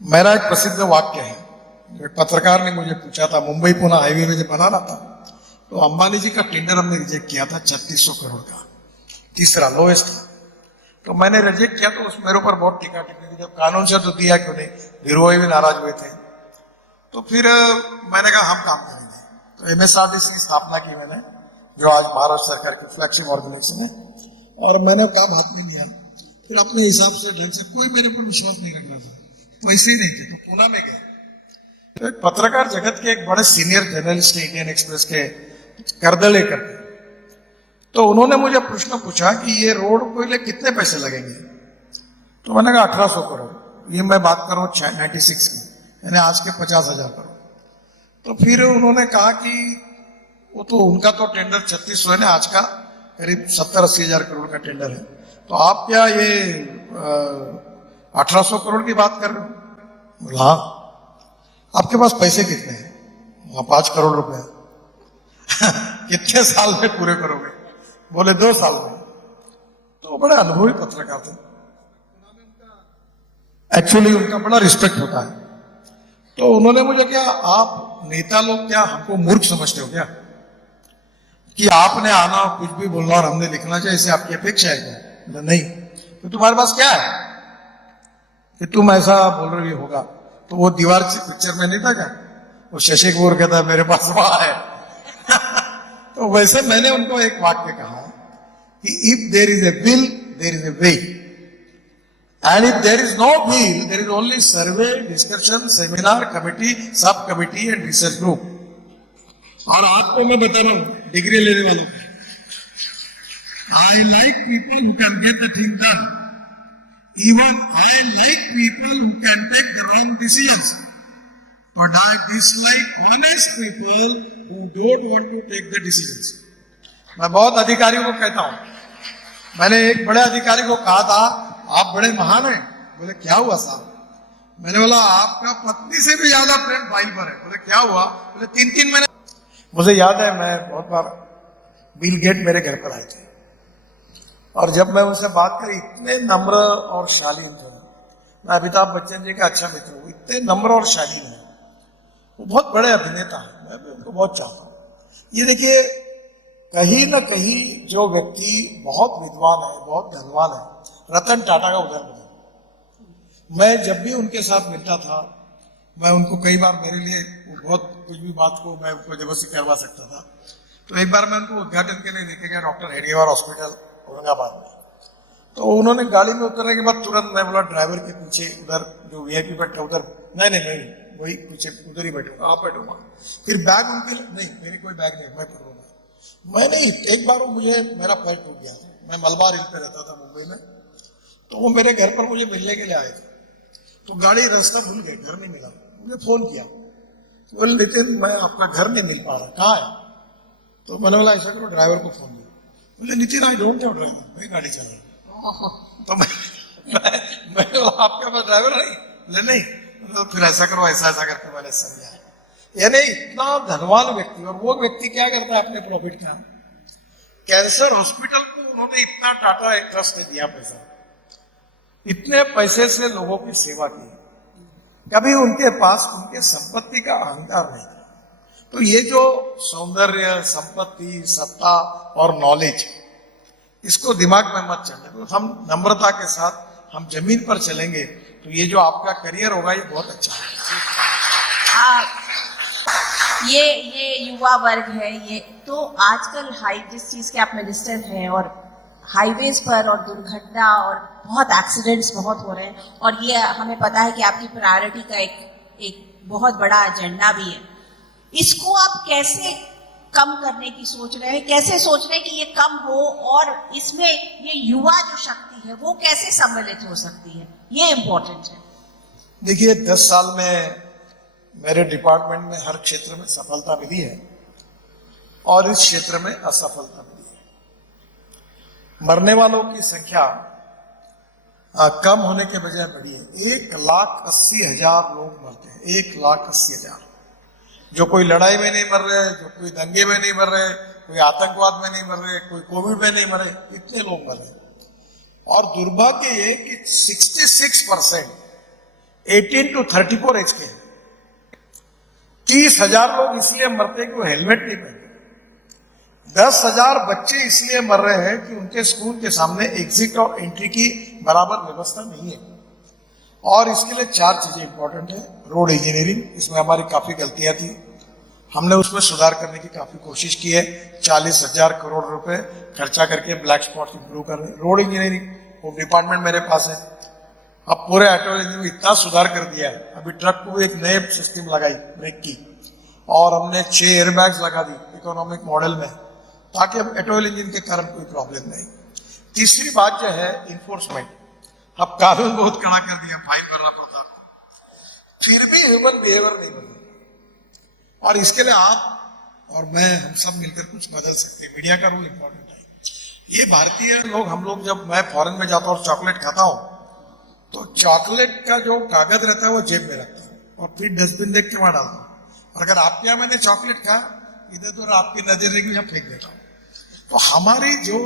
मेरा एक प्रसिद्ध वाक्य है। एक पत्रकार ने मुझे पूछा था, मुंबई पुणे हाईवे में जब बना रहा था तो अंबानी जी का टेंडर हमने रिजेक्ट किया था 3600 करोड़ का, तीसरा लोएस्ट था। तो मैंने रिजेक्ट किया तो उस मेरे ऊपर बहुत टीका टिप्पणी की, जब कानून से तो दिया क्यों नहीं, वीरभोई भी नाराज हुए थे। तो फिर मैंने कहा हम काम करेंगे, तो एमएसआरटीसी की स्थापना की मैंने, जो आज भारत सरकार की फ्लैगशिप ऑर्गेनाइजेशन है, और मैंने काम हाथ में लिया। फिर अपने हिसाब से ढंग से, कोई मेरे ऊपर विश्वास नहीं रख रहा था, वैसे ही नहीं थे, तो पुणे में गए। तो एक पत्रकार जगत के एक बड़े सीनियर जर्नलिस्ट है इंडियन एक्सप्रेस के, करदले करके, तो उन्होंने मुझे प्रश्न पूछा कि ये रोड को लिए कितने पैसे लगेंगे। तो मैंने कहा 1800 करोड़। ये मैं बात कर रहा हूँ 96 की, यानी आज के 50,000 करोड़। तो फिर उन्होंने कहा कि वो तो उनका तो टेंडर 3600 है ना, आज का करीब 70-80 हजार करोड़ का टेंडर है, तो आप क्या ये 1800 करोड़ की बात कर रहे हो? बोला हाँ। आपके पास पैसे कितने हैं? वहां 5 करोड़ रुपए। कितने साल में पूरे करोगे? बोले 2 साल में। तो बड़े अनुभवी पत्रकार थे, एक्चुअली उनका बड़ा रिस्पेक्ट होता है। तो उन्होंने मुझे, क्या आप नेता लोग क्या हमको मूर्ख समझते हो क्या, कि आपने आना कुछ भी बोलना और हमने लिखना चाहिए, इसे आपकी अपेक्षा है क्या? नहीं। तो तुम्हारे पास क्या है कि तुम ऐसा बोल रहे होगा? तो वो दीवार पिक्चर में नहीं था क्या, वो शशि कपूर कहता मेरे पास वहां है। तो वैसे मैंने उनको एक वाक्य कहा कि if there is a will there is a way, and if there is no will there is only survey, discussion, seminar, committee, sub committee and research group. और आपको मैं बता रहा हूं, डिग्री लेने वालों को, I like people who can get the thing done, even I like people who can take the wrong decisions, but I dislike honest people who don't want to take the decisions. मैं बहुत अधिकारियों को कहता हूं, मैंने एक बड़े अधिकारी को कहा था, आप बड़े महान हैं। बोले क्या हुआ साहब? मैंने बोला आपका पत्नी से भी ज्यादा प्रेम फाइल पर है। बोले क्या हुआ? बोले 3-3 महीने। मुझे याद है, मैं बहुत बार बिल गेट मेरे घर पर आए थे, और जब मैं उनसे बात करी, इतने नम्र और शालीन थे। मैं अमिताभ बच्चन जी का अच्छा मित्र हूँ, इतने नम्र और शालीन है। वो बहुत बड़े अभिनेता है, मैं भी उनको बहुत चाहता हूँ। ये देखिए, कहीं ना कहीं जो व्यक्ति बहुत विद्वान है, बहुत धनवान है, रतन टाटा का उदाहरण है। मैं जब भी उनके साथ मिलता था, मैं उनको कई बार, मेरे लिए बहुत कुछ भी बात को मैं उनको जबरदस्ती करवा सकता था। तो एक बार मैं उनको उद्घाटन के लिए लेके गया डॉक्टर हेडगेवार हॉस्पिटल औरंगाबाद में। तो उन्होंने गाड़ी में उतरने के बाद तुरंत, मैं बोला ड्राइवर के पीछे उधर जो वीआईपी बैठा उधर, नहीं वही पीछे उधर ही बैठूंगा, आप बैठूंगा। फिर बैग उनके, नहीं मेरी कोई बैग नहीं, मैं पकड़ूंगा। मैं नहीं, एक बार मुझे मेरा पैर टूट गया, मैं मलबार हिल पे रहता था मुंबई में, तो वो मेरे घर पर मुझे मिलने के लिए आए थे। तो गाड़ी रास्ता भूल गए, घर नहीं मिला। मुझे फोन किया, तो बोले नितिन मैं आपका घर नहीं मिल पा रहा, कहाँ है? तो मैंने बोला ऐसा करो ड्राइवर को फोन किया। बोले Nitin I don't have driver, मैं गाड़ी चला रहा। तो मैं आपके पास ड्राइवर नहीं? बोले नहीं। तो फिर ऐसा करो, ऐसा करके मैंने समझाया। यानी इतना धनवान व्यक्ति, और वो व्यक्ति क्या करता है अपने प्रॉफिट का, कैंसर हॉस्पिटल को उन्होंने इतना टाटा ट्रस्ट ने दिया पैसा, इतने पैसे से लोगों की सेवा की, कभी उनके पास उनके संपत्ति का अहंकार नहीं था। तो ये जो सौंदर्य, संपत्ति, सत्ता और नॉलेज, इसको दिमाग में मत चढ़ने दो। हम नम्रता के साथ हम जमीन पर चलेंगे तो ये जो आपका करियर होगा ये बहुत अच्छा है। ये युवा वर्ग है, ये तो आजकल जिस चीज के आप मिनिस्टर हैं, और हाईवेज पर और दुर्घटना और बहुत एक्सीडेंट्स बहुत हो रहे हैं, और ये हमें पता है कि आपकी प्रायोरिटी का एक बहुत बड़ा एजेंडा भी है। इसको आप कैसे कम करने की सोच रहे हैं, कैसे सोच रहे हैं कि ये कम हो, और इसमें ये युवा जो शक्ति है वो कैसे सम्मिलित हो सकती है, ये इम्पोर्टेंट है। देखिए 10 साल में मेरे डिपार्टमेंट में हर क्षेत्र में सफलता मिली है, और इस क्षेत्र में असफलता मिली है। मरने वालों की संख्या कम होने के बजाय बढ़ी है। 1,80,000 लोग मरते हैं, 1,80,000। जो कोई लड़ाई में नहीं मर रहे, जो कोई दंगे में नहीं मर रहे, कोई आतंकवाद में नहीं मर रहे, कोई कोविड में नहीं मर रहे, इतने लोग मर रहे। और दुर्भाग्य ये कि 66% 18 to 34 एज के हैं। 30,000 लोग इसलिए मरते कि वो हेलमेट नहीं पहनते। 10,000 बच्चे इसलिए मर रहे हैं कि उनके स्कूल के सामने एग्जिट और एंट्री की बराबर व्यवस्था नहीं है। और इसके लिए 4 चीजें इंपॉर्टेंट है। रोड इंजीनियरिंग, इसमें हमारी काफी गलतियां थी, हमने उसमें सुधार करने की काफी कोशिश की है। 40,000 करोड़ रुपए खर्चा करके ब्लैक स्पॉट इंप्रूव कर रहे हैं। रोड इंजीनियरिंग वो डिपार्टमेंट मेरे पास है। अब पूरे ऑटो इंजन में इतना सुधार कर दिया है, अभी ट्रक को एक नए सिस्टम लगाई ब्रेक की, और हमने 6 एयरबैग्स लगा दी इकोनॉमिक मॉडल में, ताकि अब ऑटो इंजन के कारण कोई प्रॉब्लम नहीं। तीसरी बात जो है इन्फोर्समेंट, अब कानून बहुत कड़ा कर दिया, फाइन भरना पड़ता, फिर भी ह्यूमन बिहेवियर नहीं बदला। और इसके लिए आप और मैं, हम सब मिलकर कुछ बदल सकते हैं। मीडिया का रोल इंपॉर्टेंट है। ये भारतीय लोग, हम लोग, जब मैं फॉरेन में जाता हूँ और चॉकलेट खाता हूँ तो चॉकलेट का जो कागज रहता है वो जेब में रखता हूँ और फिर डस्टबिन देख के वहां डालता हूँ। और अगर आपके यहाँ मैंने चॉकलेट खा, इधर तो आपकी नजर रहेगी, यहाँ फेंक देता हूँ। तो हमारी जो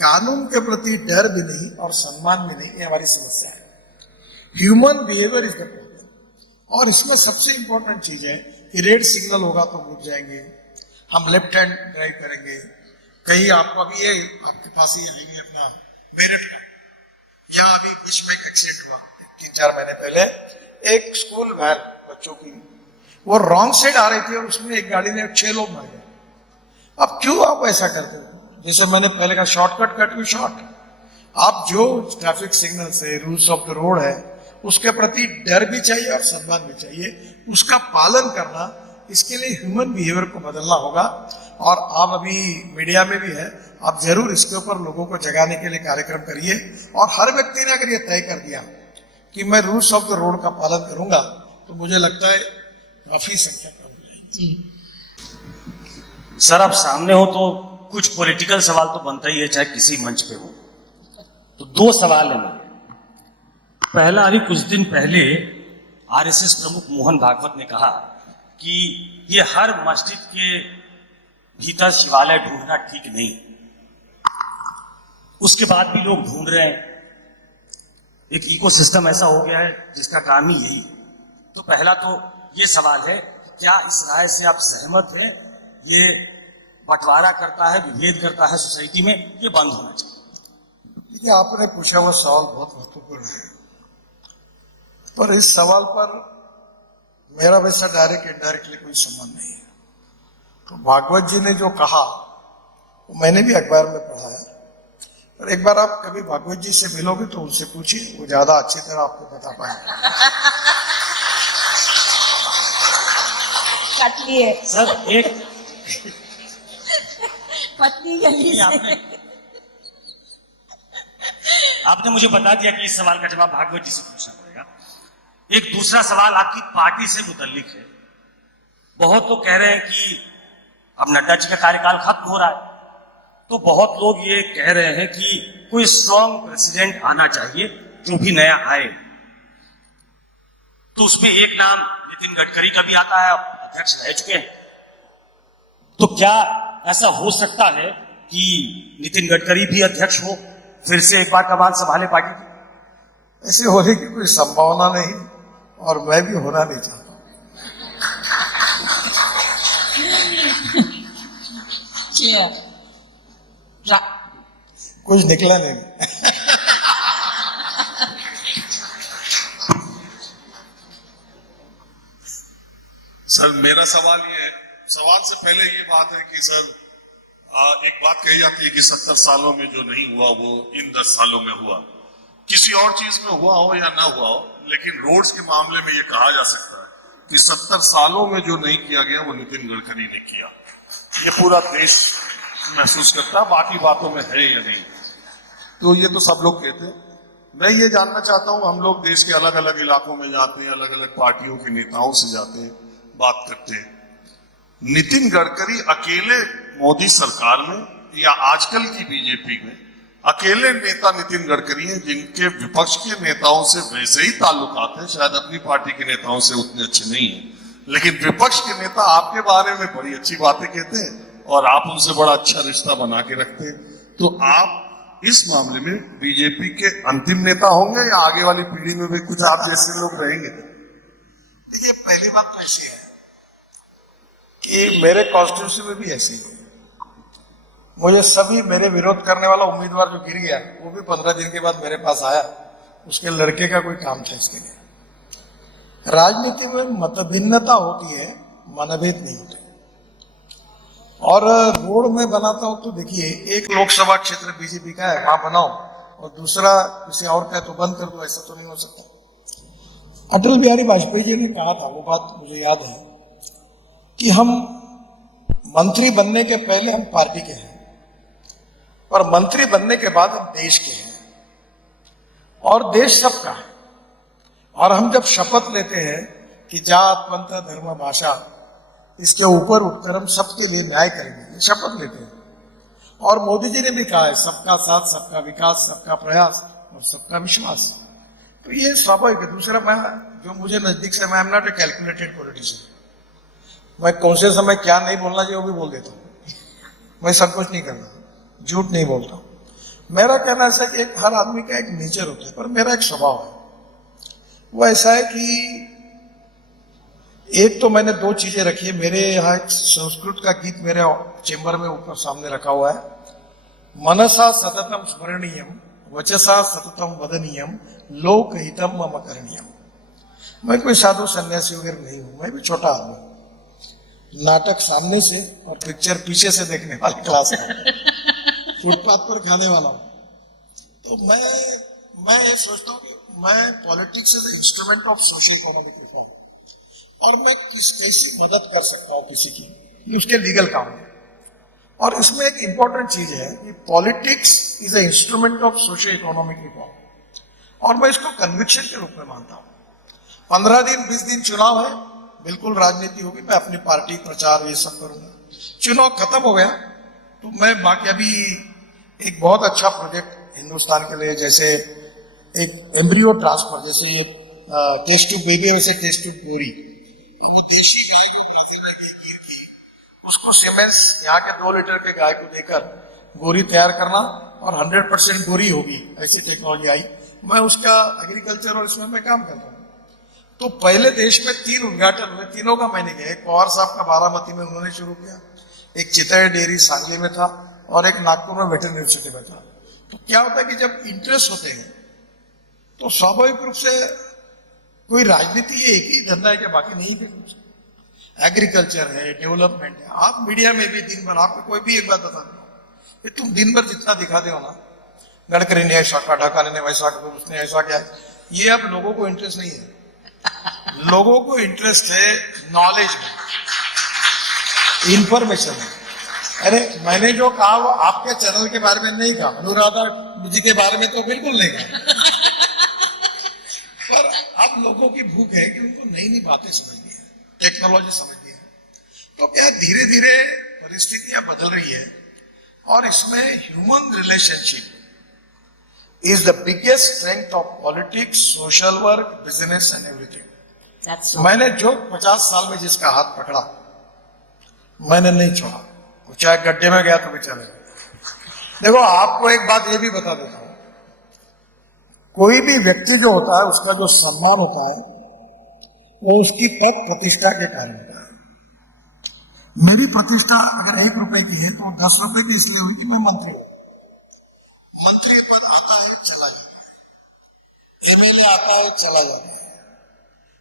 कानून के प्रति डर भी नहीं और सम्मान भी नहीं, ये हमारी समस्या है। Human behaviour is the problem. और इसमें सबसे इंपॉर्टेंट चीज है कि रेड सिग्नल होगा तो रुक जाएंगे, हम लेफ्ट हैंड ड्राइव करेंगे। कहीं आपको अभी ये आपके पास ही आएंगे अपना मेरठ का, यहाँ अभी बीच में एक एक्सीडेंट हुआ 3-4 महीने पहले। एक स्कूल वैन बच्चों की, वो रॉन्ग साइड आ रही थी और उसमें एक गाड़ी ने 6 लोग मार गए। अब क्यों आप ऐसा करते हो? जैसे मैंने पहले कहा, शॉर्टकट कट में शॉर्ट। आप जो ट्रैफिक सिग्नल से रूल्स ऑफ द रोड है उसके प्रति डर भी चाहिए और सम्मान भी चाहिए, उसका पालन करना। इसके लिए ह्यूमन बिहेवियर को बदलना होगा। और आप अभी मीडिया में भी है, आप जरूर इसके ऊपर लोगों को जगाने के लिए कार्यक्रम करिए। और हर व्यक्ति ने अगर ये तय कर दिया कि मैं रूल्स ऑफ द रोड का पालन करूंगा, तो मुझे लगता है काफी संख्या कम हो जाएगी। सर, आप सामने हो तो कुछ पॉलिटिकल सवाल तो बनता ही है, चाहे किसी मंच पे हो। तो 2 सवाल है मेरे। पहला, अभी कुछ दिन पहले आरएसएस प्रमुख मोहन भागवत ने कहा कि ये हर मस्जिद के भीतर शिवालय ढूंढना ठीक नहीं। उसके बाद भी लोग ढूंढ रहे हैं। एक इकोसिस्टम ऐसा हो गया है जिसका काम ही यही है। तो पहला तो ये सवाल है, क्या इस राय से आप सहमत हैं? ये बंटवारा करता है, विभेद करता है सोसाइटी में, ये बंद होना चाहिए। देखिए, आपने पूछा वो सवाल बहुत महत्वपूर्ण है, पर इस सवाल पर मेरा वैसा डायरेक्ट इनडायरेक्टली कोई संबंध नहीं है। तो भागवत जी ने जो कहा वो मैंने भी अखबार में पढ़ा है। और एक बार आप कभी भागवत जी से मिलोगे तो उनसे पूछिए, वो ज्यादा अच्छी तरह आपको बता पाएंगे। कटली है सर, एक पत्नी गली से। आपने मुझे बता दिया कि इस सवाल का जवाब भागवत जी से पूछना पड़ेगा। एक दूसरा सवाल आपकी पार्टी से मुतल्लिक है। बहुत लोग कह रहे हैं कि अब नड्डा जी का कार्यकाल खत्म हो रहा है, तो बहुत लोग ये कह रहे हैं कि कोई स्ट्रॉन्ग प्रेसिडेंट आना चाहिए, जो भी नया आए। तो उसमें एक नाम नितिन गडकरी का भी आता है, अध्यक्ष रह चुके हैं। तो क्या ऐसा हो सकता है कि नितिन गडकरी भी अध्यक्ष हो, फिर से एक बार कमान संभाले पार्टी की? ऐसे होने की कोई संभावना नहीं, और मैं भी होना नहीं चाहता। कुछ निकला नहीं। सर, मेरा सवाल ये है, सवाल से पहले ये बात है कि सर, एक बात कही जाती है कि 70 सालों में जो नहीं हुआ वो इन 10 सालों में हुआ। किसी और चीज में हुआ हो या ना हुआ हो, लेकिन रोड्स के मामले में ये कहा जा सकता है कि 70 सालों में जो नहीं किया गया वो नितिन गडकरी ने किया। ये पूरा देश महसूस करता है, बाकी बातों में है या नहीं। तो ये तो सब लोग कहते हैं। मैं ये जानना चाहता हूं, हम लोग देश के अलग अलग इलाकों में जाते हैं, अलग अलग पार्टियों के नेताओं से जाते हैं, बात करते हैं। नितिन गडकरी अकेले मोदी सरकार में या आजकल की बीजेपी में अकेले नेता नितिन गडकरी हैं जिनके विपक्ष के नेताओं से वैसे ही ताल्लुकात हैं, शायद अपनी पार्टी के नेताओं से उतने अच्छे नहीं हैं, लेकिन विपक्ष के नेता आपके बारे में बड़ी अच्छी बातें कहते हैं और आप उनसे बड़ा अच्छा रिश्ता बना के रखते हैं। तो आप इस मामले में बीजेपी के अंतिम नेता होंगे या आगे वाली पीढ़ी में भी कुछ आप जैसे लोग रहेंगे? देखिए, पहली बात तो ऐसी है कि मेरे कॉन्स्टिट्यूंसी में भी ऐसी है। मुझे सभी मेरे विरोध करने वाला उम्मीदवार जो गिर गया वो भी 15 दिन के बाद मेरे पास आया, उसके लड़के का कोई काम था इसके लिए। राजनीति में मतभिन्नता होती है, मनभेद नहीं होते। और रोड में बनाता हूं तो देखिए, एक लोकसभा क्षेत्र बीजेपी का है, वहां बनाओ, और दूसरा किसी और का है तो बंद कर दो, ऐसा तो नहीं हो सकता। अटल बिहारी वाजपेयी जी ने कहा था, वो बात मुझे याद है, कि हम मंत्री बनने के पहले हम पार्टी के हैं और मंत्री बनने के बाद हम देश के हैं, और देश सबका है। और हम जब शपथ लेते हैं कि जात पंथ धर्म भाषा इसके ऊपर उठकर हम सबके लिए न्याय करेंगे, ये शपथ लेते हैं। और मोदी जी ने भी कहा है, सबका साथ, सबका विकास, सबका प्रयास और सबका विश्वास। तो ये स्वाभाविक है। दूसरा, मैं जो मुझे नजदीक से, मैं am not a calculated politician. मैं कौन से समय क्या नहीं बोलना चाहिए वो भी बोल देता हूँ। मैं संकोच नहीं करता, झूठ नहीं बोलता। मेरा कहना ऐसा है कि एक हर आदमी का एक नेचर होता है, पर मेरा एक स्वभाव है, वो ऐसा है कि एक तो मैंने दो चीजें रखी है। मेरे यहाँ एक संस्कृत का गीत मेरे चेंबर में ऊपर सामने रखा हुआ है, मनसा सततम स्मरणीयम वचसा सततम वदनीयम लोक हितम मम करणीयम। मैं कोई साधु सन्यासी वगैरह नहीं हूं, मैं भी छोटा आदमी हूं। नाटक सामने से और पिक्चर पीछे से देखने वाले क्लास का, फुटपाथ पर खाने वाला हूं। तो मैं ये सोचता हूँ कि मैं politics is instrument of social economic reform, और मैं कैसी मदद कर सकता हूं किसी की, ये उसके लीगल काम है। और इसमें एक इंपॉर्टेंट चीज है कि politics is a instrument of social economic reform, और मैं इसको कन्विक्शन के रूप में मानता हूं। 15 दिन 20 दिन चुनाव है, बिल्कुल राजनीति होगी, मैं अपनी पार्टी प्रचार ये सब करूंगा। चुनाव खत्म हो गया तो मैं बाकी अभी एक बहुत अच्छा प्रोजेक्ट हिंदुस्तान के लिए, जैसे एक एम्ब्रियो ट्रांसफर, जैसे टेस्ट टू बेबी वैसे टेस्ट टू गोरी, देशी गाय को ब्राजील में गिर की, उसको सीमेंस यहाँ के 2 लीटर के गाय को देकर गोरी तैयार करना, और 100% गोरी होगी, ऐसी टेक्नोलॉजी आई। मैं उसका एग्रीकल्चर और इसमें मैं काम कर रहा हूँ। तो पहले देश में 3 उद्घाटन हुए, तीनों का मैंने किया। एक पवार साहब का बारामती में उन्होंने शुरू किया, एक चितई डेयरी सांगली में था, और एक नागपुर में वेटरनरी यूनिवर्सिटी में था। तो क्या होता है कि जब इंटरेस्ट होते हैं तो स्वाभाविक रूप से कोई राजनीति ये एक ही धंधा है कि बाकी नहीं है कुछ, एग्रीकल्चर है, डेवलपमेंट है। आप मीडिया में भी दिन भर, आपको कोई भी एक बात बता दो कि तुम दिन भर जितना दिखाते हो ना, गडकरी ने ऐसा कहा, ढाकाने ने वैसा कहा, उसने ऐसा किया, ये अब लोगों को इंटरेस्ट नहीं है। लोगों को इंटरेस्ट है नॉलेज में, इंफॉर्मेशन में। अरे मैंने जो कहा वो आपके चैनल के बारे में नहीं कहा, अनुराधा जी के बारे में तो बिल्कुल नहीं कहा। पर अब लोगों की भूख है कि उनको नई नई बातें समझनी है, टेक्नोलॉजी समझनी है। तो क्या धीरे धीरे परिस्थितियां बदल रही है, और इसमें human relationship is the biggest strength of politics, social work, business and everything. मैंने जो 50 साल में जिसका हाथ पकड़ा मैंने नहीं छोड़ा, वो चाहे गड्ढे में गया तो भी चलेगा। देखो, आपको एक बात ये भी बता देता हूं, कोई भी व्यक्ति जो होता है उसका जो सम्मान होता है वो उसकी पद प्रतिष्ठा के कारण होता है। मेरी प्रतिष्ठा अगर 1 रुपए की है तो 10 रुपए की इसलिए हुई कि मैं मंत्री हूं। मंत्री पद आता है चला जाता है, एमएलए आता है चला जाता है,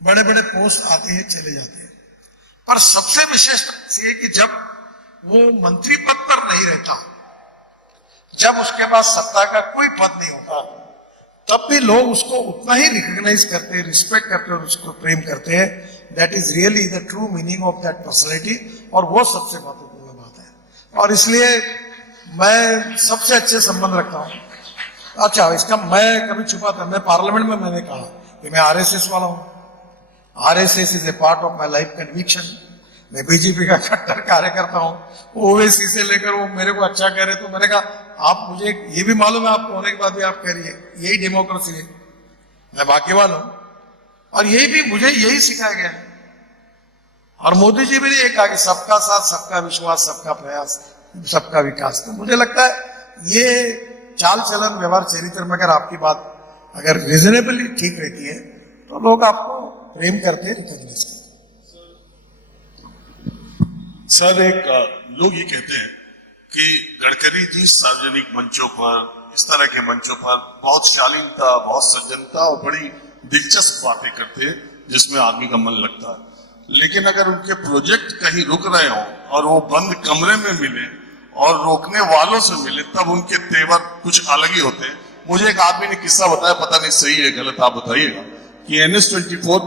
बड़े बड़े पोस्ट आते हैं चले जाते हैं। पर सबसे विशेष ये कि जब वो मंत्री पद पर नहीं रहता, जब उसके पास सत्ता का कोई पद नहीं होता, तब भी लोग उसको उतना ही रिकॉग्नाइज करते हैं, रिस्पेक्ट करते हैं और उसको प्रेम करते हैं। That is really the true meaning of that personality, और वो सबसे महत्वपूर्ण बात है। और इसलिए मैं सबसे अच्छे संबंध रखता हूं। अच्छा, इसका मैं कभी छुपा था, मैं पार्लियामेंट में मैंने कहा कि मैं आरएसएस वाला हूं। RSS is a part of my life conviction. मैं बीजेपी का कट्टर कार्यकर्ता हूं। ओवैसी से लेकर वो मेरे को अच्छा कह रहे, तो मैंने कहा आप, मुझे ये भी मालूम है आपको होने के बाद भी आप कह रही है, यही डेमोक्रेसी है, मैं भाग्यवान हूं। और यही भी मुझे यही सिखाया गया है। और मोदी जी भी ये कहा कि सबका साथ, सबका विश्वास, सबका प्रयास, सबका विकास। तो मुझे लगता है ये चाल चलन व्यवहार चरित्र में अगर आपकी बात अगर रिजनेबली ठीक रहती है तो लोग आपको प्रेम करते रिकॉग्नाइज करते। सर लोग ये कहते हैं कि गडकरी जी सार्वजनिक मंचों पर, इस तरह के मंचों पर बहुत शालीनता, बहुत सज्जनता और बड़ी दिलचस्प बातें करते हैं जिसमें आदमी का मन लगता है। लेकिन अगर उनके प्रोजेक्ट कहीं रुक रहे हो और वो बंद कमरे में मिले और रोकने वालों से मिले, तब उनके तेवर कुछ अलग ही होते हैं। मुझे एक आदमी ने किस्सा बताया, पता नहीं सही है गलत, आप बताइएगा, कि NS-24